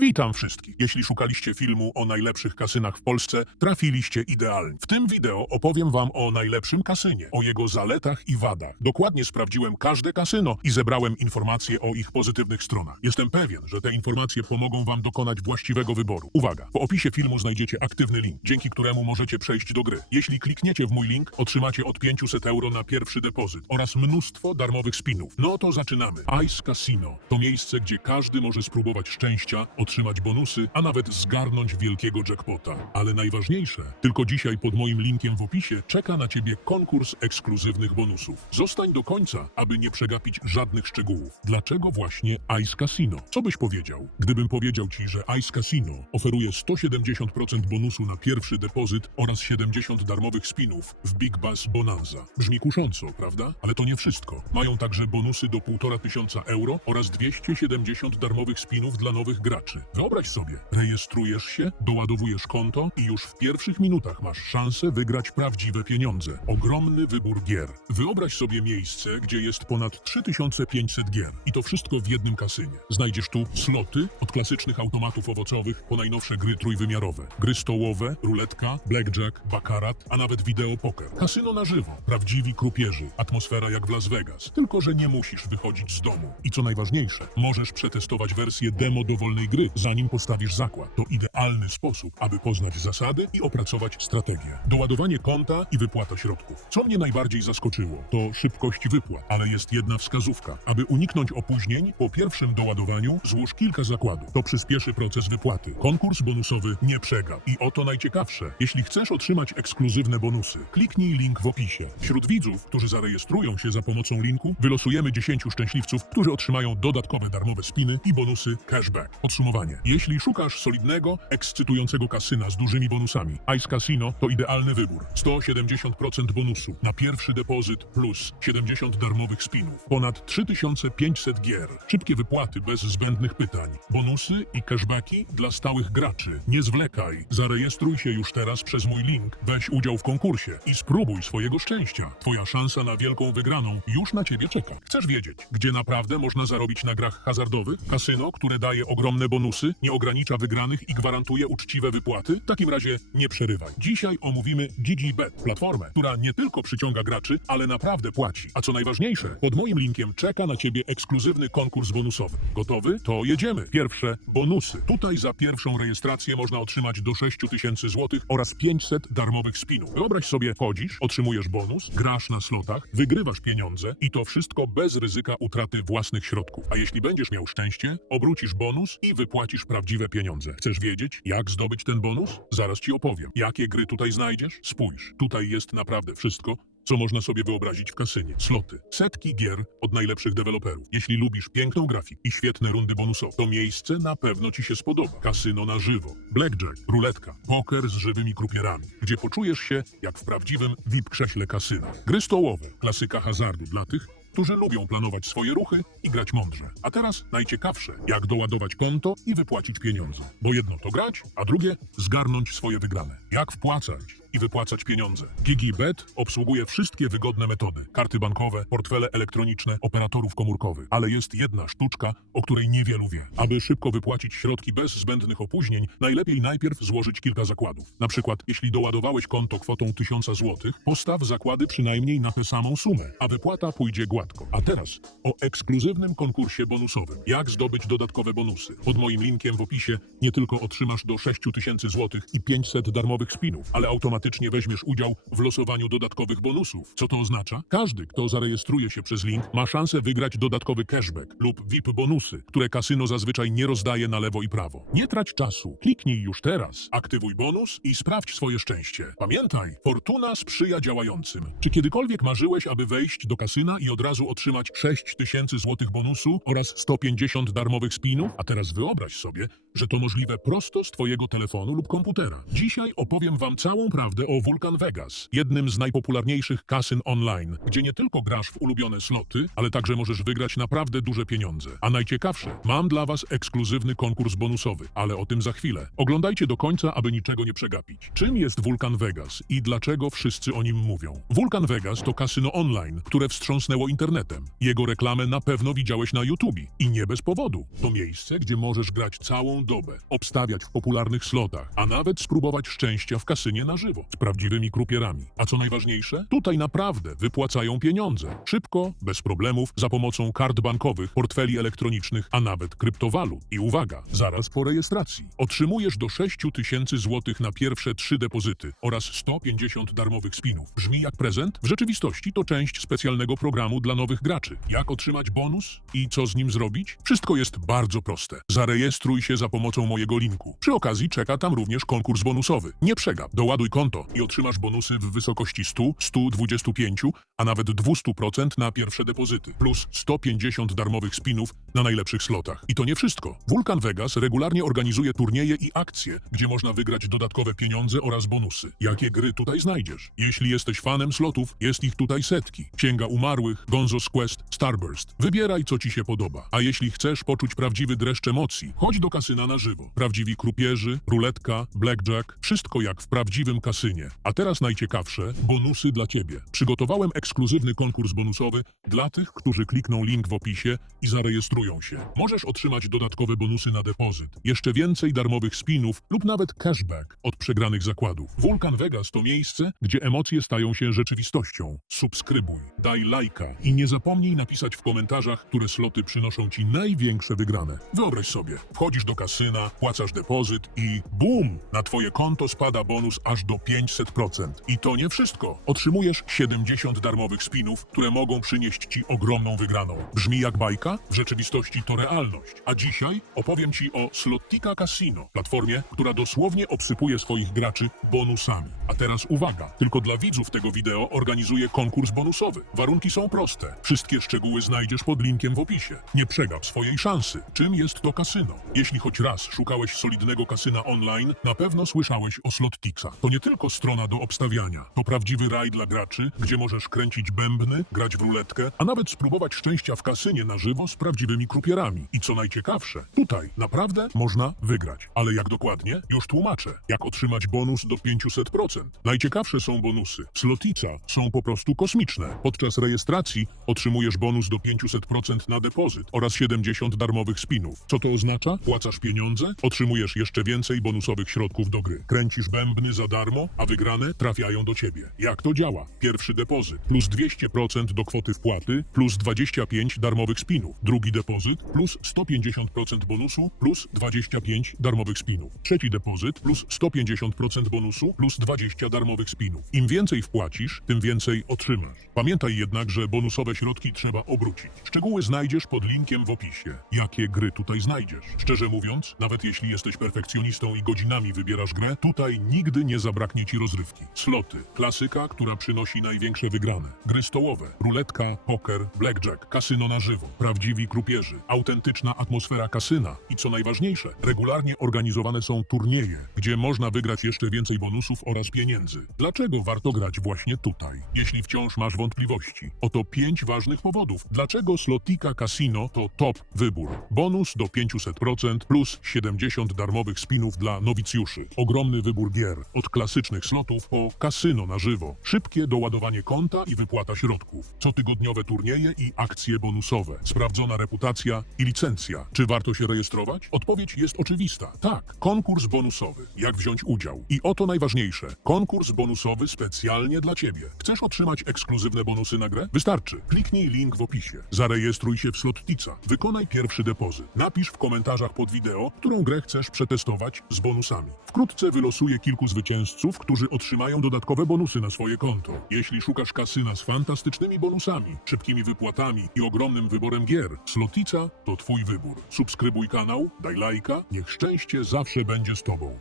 Witam wszystkich. Jeśli szukaliście filmu o najlepszych kasynach w Polsce, trafiliście idealnie. W tym wideo opowiem wam o najlepszym kasynie, o jego zaletach i wadach. Dokładnie sprawdziłem każde kasyno i zebrałem informacje o ich pozytywnych stronach. Jestem pewien, że te informacje pomogą wam dokonać właściwego wyboru. Uwaga, w opisie filmu znajdziecie aktywny link, dzięki któremu możecie przejść do gry. Jeśli klikniecie w mój link, otrzymacie od 500 euro na pierwszy depozyt oraz mnóstwo darmowych spinów. No to zaczynamy. Ice Casino to miejsce, gdzie każdy może spróbować szczęścia, otrzymać bonusy, a nawet zgarnąć wielkiego jackpota. Ale najważniejsze, tylko dzisiaj pod moim linkiem w opisie czeka na ciebie konkurs ekskluzywnych bonusów. Zostań do końca, aby nie przegapić żadnych szczegółów. Dlaczego właśnie Ice Casino? Co byś powiedział, gdybym powiedział ci, że Ice Casino oferuje 170% bonusu na pierwszy depozyt oraz 70 darmowych spinów w Big Bass Bonanza? Brzmi kusząco, prawda? Ale to nie wszystko. Mają także bonusy do 1,5 tysiąca euro oraz 270 darmowych spinów dla nowych graczy. Wyobraź sobie, rejestrujesz się, doładowujesz konto i już w pierwszych minutach masz szansę wygrać prawdziwe pieniądze. Ogromny wybór gier. Wyobraź sobie miejsce, gdzie jest ponad 3500 gier. I to wszystko w jednym kasynie. Znajdziesz tu sloty od klasycznych automatów owocowych po najnowsze gry trójwymiarowe. Gry stołowe, ruletka, blackjack, bakarat, a nawet wideo poker. Kasyno na żywo. Prawdziwi krupierzy. Atmosfera jak w Las Vegas. Tylko, że nie musisz wychodzić z domu. I co najważniejsze, możesz przetestować wersję demo dowolnej gry, zanim postawisz zakład. To idealny sposób, aby poznać zasady i opracować strategię. Doładowanie konta i wypłata środków. Co mnie najbardziej zaskoczyło, to szybkość wypłat, ale jest jedna wskazówka. Aby uniknąć opóźnień, po pierwszym doładowaniu złóż kilka zakładów. To przyspieszy proces wypłaty. Konkurs bonusowy nie przegap. I oto najciekawsze. Jeśli chcesz otrzymać ekskluzywne bonusy, kliknij link w opisie. Wśród widzów, którzy zarejestrują się za pomocą linku, wylosujemy 10 szczęśliwców, którzy otrzymają dodatkowe darmowe spiny i bonusy cashback. Podsumowanie. Jeśli szukasz solidnego, ekscytującego kasyna z dużymi bonusami, Ice Casino to idealny wybór. 170% bonusu na pierwszy depozyt plus 70 darmowych spinów. Ponad 3500 gier. Szybkie wypłaty bez zbędnych pytań. Bonusy i cashbacki dla stałych graczy. Nie zwlekaj. Zarejestruj się już teraz przez mój link, weź udział w konkursie i spróbuj swojego szczęścia. Twoja szansa na wielką wygraną już na ciebie czeka. Chcesz wiedzieć, gdzie naprawdę można zarobić na grach hazardowych? Kasyno, które daje ogromne bonusy, nie ogranicza wygranych i gwarantuje uczciwe wypłaty? W takim razie nie przerywaj. Dzisiaj omówimy GGBet, platformę, która nie tylko przyciąga graczy, ale naprawdę płaci. A co najważniejsze, pod moim linkiem czeka na ciebie ekskluzywny konkurs bonusowy. Gotowy? To jedziemy. Pierwsze bonusy. Tutaj za pierwszą rejestrację można otrzymać do 6000 zł oraz 500 darmowych spinów. Wyobraź sobie, chodzisz, otrzymujesz bonus, grasz na slotach, wygrywasz pieniądze i to wszystko bez ryzyka utraty własnych środków. A jeśli będziesz miał szczęście, obrócisz bonus i wypłacisz prawdziwe pieniądze. Chcesz wiedzieć, jak zdobyć ten bonus? Zaraz ci opowiem. Jakie gry tutaj znajdziesz? Spójrz, tutaj jest naprawdę wszystko, co można sobie wyobrazić w kasynie. Sloty. Setki gier od najlepszych deweloperów. Jeśli lubisz piękną grafikę i świetne rundy bonusowe, to miejsce na pewno ci się spodoba. Kasyno na żywo. Blackjack, ruletka, poker z żywymi krupierami, gdzie poczujesz się jak w prawdziwym VIP-krześle kasyna. Gry stołowe. Klasyka hazardu dla tych, którzy lubią planować swoje ruchy i grać mądrze. A teraz najciekawsze, jak doładować konto i wypłacić pieniądze. Bo jedno to grać, a drugie zgarnąć swoje wygrane. Jak wpłacać i wypłacać pieniądze. GigiBet obsługuje wszystkie wygodne metody. Karty bankowe, portfele elektroniczne, operatorów komórkowych. Ale jest jedna sztuczka, o której niewielu wie. Aby szybko wypłacić środki bez zbędnych opóźnień, najlepiej najpierw złożyć kilka zakładów. Na przykład, jeśli doładowałeś konto kwotą 1000 zł, postaw zakłady przynajmniej na tę samą sumę, a wypłata pójdzie gładko. A teraz o ekskluzywnym konkursie bonusowym. Jak zdobyć dodatkowe bonusy? Pod moim linkiem w opisie nie tylko otrzymasz do 6000 zł i 500 darmowych spinów, ale automatycznie weźmiesz udział w losowaniu dodatkowych bonusów. Co to oznacza? Każdy, kto zarejestruje się przez link, ma szansę wygrać dodatkowy cashback lub VIP bonusy, które kasyno zazwyczaj nie rozdaje na lewo i prawo. Nie trać czasu. Kliknij już teraz, aktywuj bonus i sprawdź swoje szczęście. Pamiętaj, fortuna sprzyja działającym. Czy kiedykolwiek marzyłeś, aby wejść do kasyna i od razu otrzymać 6000 zł bonusu oraz 150 darmowych spinów? A teraz wyobraź sobie, że to możliwe prosto z twojego telefonu lub komputera. Dzisiaj opowiem wam całą prawdę naprawdę o Vulcan Vegas, jednym z najpopularniejszych kasyn online, gdzie nie tylko grasz w ulubione sloty, ale także możesz wygrać naprawdę duże pieniądze. A najciekawsze, mam dla Was ekskluzywny konkurs bonusowy, ale o tym za chwilę. Oglądajcie do końca, aby niczego nie przegapić. Czym jest Vulcan Vegas i dlaczego wszyscy o nim mówią? Vulcan Vegas to kasyno online, które wstrząsnęło internetem. Jego reklamę na pewno widziałeś na YouTube i nie bez powodu. To miejsce, gdzie możesz grać całą dobę, obstawiać w popularnych slotach, a nawet spróbować szczęścia w kasynie na żywo z prawdziwymi krupierami. A co najważniejsze, tutaj naprawdę wypłacają pieniądze. Szybko, bez problemów, za pomocą kart bankowych, portfeli elektronicznych, a nawet kryptowalut. I uwaga, zaraz po rejestracji otrzymujesz do 6 tysięcy złotych na pierwsze trzy depozyty oraz 150 darmowych spinów. Brzmi jak prezent? W rzeczywistości to część specjalnego programu dla nowych graczy. Jak otrzymać bonus i co z nim zrobić? Wszystko jest bardzo proste. Zarejestruj się za pomocą mojego linku. Przy okazji czeka tam również konkurs bonusowy. Nie przegap, doładuj konto i otrzymasz bonusy w wysokości 100, 125, a nawet 200% na pierwsze depozyty, plus 150 darmowych spinów na najlepszych slotach. I to nie wszystko. Vulcan Vegas regularnie organizuje turnieje i akcje, gdzie można wygrać dodatkowe pieniądze oraz bonusy. Jakie gry tutaj znajdziesz? Jeśli jesteś fanem slotów, jest ich tutaj setki. Księga Umarłych, Gonzo's Quest, Starburst. Wybieraj, co ci się podoba. A jeśli chcesz poczuć prawdziwy dreszcz emocji, chodź do kasyna na żywo. Prawdziwi krupierzy, ruletka, blackjack, wszystko jak w prawdziwym kasynie. A teraz najciekawsze, bonusy dla ciebie. Przygotowałem ekskluzywny konkurs bonusowy dla tych, którzy klikną link w opisie i zarejestrują się. Możesz otrzymać dodatkowe bonusy na depozyt, jeszcze więcej darmowych spinów lub nawet cashback od przegranych zakładów. Vulcan Vegas to miejsce, gdzie emocje stają się rzeczywistością. Subskrybuj, daj lajka i nie zapomnij napisać w komentarzach, które sloty przynoszą ci największe wygrane. Wyobraź sobie, wchodzisz do kasyna, płacasz depozyt i BUM! Na twoje konto spada bonus aż do 500%. I to nie wszystko. Otrzymujesz 70 darmowych spinów, które mogą przynieść ci ogromną wygraną. Brzmi jak bajka? W rzeczywistości to realność. A dzisiaj opowiem ci o Slottika Casino, platformie, która dosłownie obsypuje swoich graczy bonusami. A teraz uwaga, tylko dla widzów tego wideo organizuję konkurs bonusowy. Warunki są proste. Wszystkie szczegóły znajdziesz pod linkiem w opisie. Nie przegap swojej szansy. Czym jest to kasyno? Jeśli choć raz szukałeś solidnego kasyna online, na pewno słyszałeś o Slottixa. To nie tylko strona do obstawiania. To prawdziwy raj dla graczy, gdzie możesz kręcić bębny, grać w ruletkę, a nawet spróbować szczęścia w kasynie na żywo z prawdziwymi krupierami. I co najciekawsze, tutaj naprawdę można wygrać. Ale jak dokładnie? Już tłumaczę. Jak otrzymać bonus do 500%. Najciekawsze są bonusy. Slotica są po prostu kosmiczne. Podczas rejestracji otrzymujesz bonus do 500% na depozyt oraz 70 darmowych spinów. Co to oznacza? Płacasz pieniądze, otrzymujesz jeszcze więcej bonusowych środków do gry. Kręcisz bębny za darmo, a wygrane trafiają do ciebie. Jak to działa? Pierwszy depozyt plus 200% do kwoty wpłaty plus 25 darmowych spinów. Drugi depozyt plus 150% bonusu plus 25 darmowych spinów. Trzeci depozyt plus 150% bonusu plus 20 darmowych spinów. Im więcej wpłacisz, tym więcej otrzymasz. Pamiętaj jednak, że bonusowe środki trzeba obrócić. Szczegóły znajdziesz pod linkiem w opisie. Jakie gry tutaj znajdziesz? Szczerze mówiąc, nawet jeśli jesteś perfekcjonistą i godzinami wybierasz grę, tutaj nigdy nie zabraknie ci rozrywki. Sloty, klasyka, która przynosi największe wygrane. Gry stołowe, ruletka, poker, blackjack, kasyno na żywo, prawdziwi krupierzy, autentyczna atmosfera kasyna i co najważniejsze, regularnie organizowane są turnieje, gdzie można wygrać jeszcze więcej bonusów oraz pieniędzy. Dlaczego warto grać właśnie tutaj? Jeśli wciąż masz wątpliwości, oto pięć ważnych powodów. Dlaczego Slotika Casino to top wybór? Bonus do 500% plus 70 darmowych spinów dla nowicjuszy. Ogromny wybór gier, od klasycznych slotów po kasyno na żywo. Szybkie doładowanie konta i wypłata środków. Cotygodniowe turnieje i akcje bonusowe. Sprawdzona reputacja i licencja. Czy warto się rejestrować? Odpowiedź jest oczywista. Tak. Konkurs bonusowy. Jak wziąć udział? I oto najważniejsze. Konkurs bonusowy specjalnie dla Ciebie. Chcesz otrzymać ekskluzywne bonusy na grę? Wystarczy. Kliknij link w opisie. Zarejestruj się w Slottica. Wykonaj pierwszy depozyt. Napisz w komentarzach pod wideo, którą grę chcesz przetestować z bonusami. Wkrótce wylosuję kilku zwycięzców, którzy otrzymają dodatkowe bonusy na swoje konto. Jeśli szukasz kasyna z fantastycznymi bonusami, szybkimi wypłatami i ogromnym wyborem gier, Slotica to Twój wybór. Subskrybuj kanał, daj lajka, niech szczęście zawsze będzie z Tobą.